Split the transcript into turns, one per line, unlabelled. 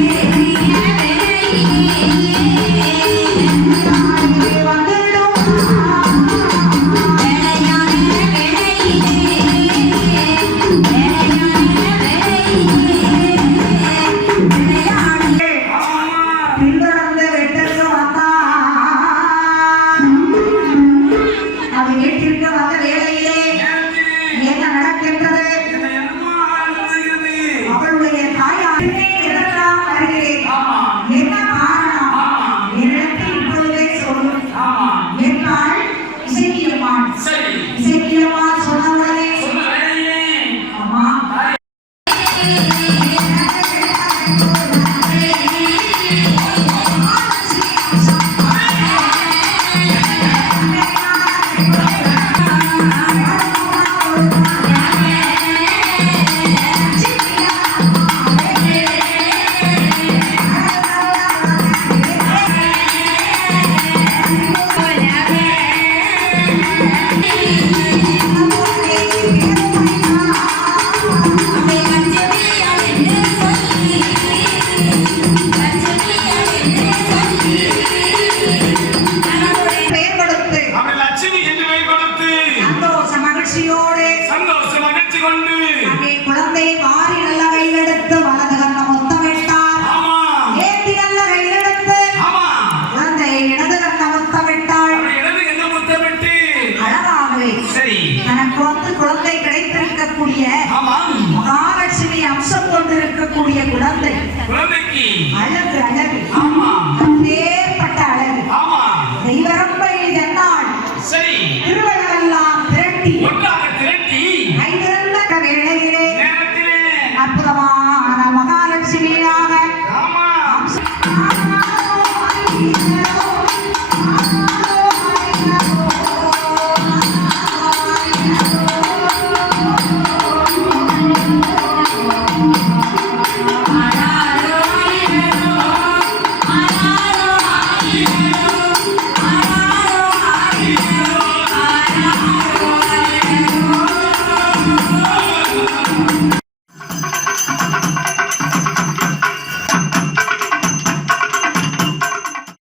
Yeah. Thank
you. மகிழ்ச்சியோடு.
சந்தோஷ மகிழ்ச்சி கொண்டு
அங்கே குழந்தையை வாரி நல்ல கையிலெடுத்து வலது முத்தமிட்டார். நல்ல கையிலெடுத்து குழந்தையை இடது கண்ணம் முத்தமிட்டாள்.
இடது என்ன முத்தமிட்டு.
அழகாகவே
சரி.
தனக்கு வந்து குழந்தை கிடைத்திருக்கக்கூடிய மகாலட்சுமி அம்சம் கொண்டிருக்கக்கூடிய குழந்தை.
குழந்தைக்கு.
அழகு